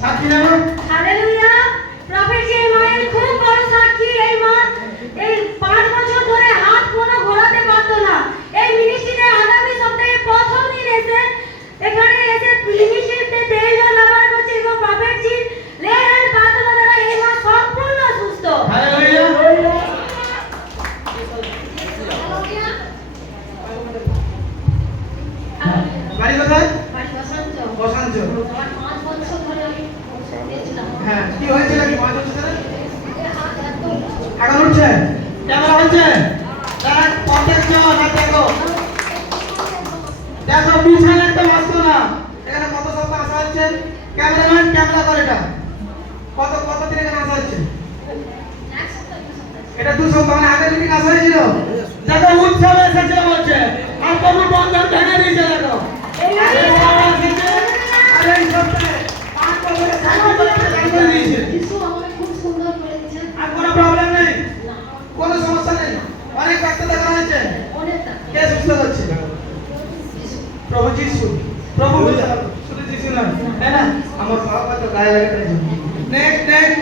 সাক্ষী নেবে hallelujah. Prophet যে মায়ের খুব বড় সাক্ষী এই মা এই পাঁচ বছর ধরে হাত কোনো ঘোরাতে পারতো না। এই মিনিস্ট্রিতে আগামী সপ্তাহে প্রথম দিন এসে এখানে এসে মিনিস্ট্রিতে তেল জল ব্যবহার করছে এবং প্রফেট জি দ্বারা এই মা সম্পূর্ণ সুস্থ। হালেলুয়া। বাড়ি কোথায়? বসাঞ্চ কি পাঁচ বছর হচ্ছে তারা প্রত্যেক জন হাত দেখো দেখো একটা মাস্ক না। এখানে কত সপ্তাহ আসা হচ্ছে? ক্যামেরাম্যান ক্যামেরা করে এটা। কত কত দিন এখানে আসা হচ্ছে? এটা দু সপ্তাহ মানে আগের মিটিং আসা হয়েছিল দেখো উৎসবে এসেছে বলছে আর প্রভু বন্ধন ভেঙে দিয়েছে দেখো এই আরে বাবা এসেছে, আরে এই সপ্তাহে পাঁচ বছরে সাইকেল করে চালু করে দিয়েছে আর কোনো প্রবলেম নেই কোনো সমস্যা নেই অনেক ডাক্তার দেখা হয়েছে কে সুস্থ করছে প্রভু যিশু প্রভু যিশু না? না আমার বাবা তো গায়ে লাগে নেক্সট নেক্সট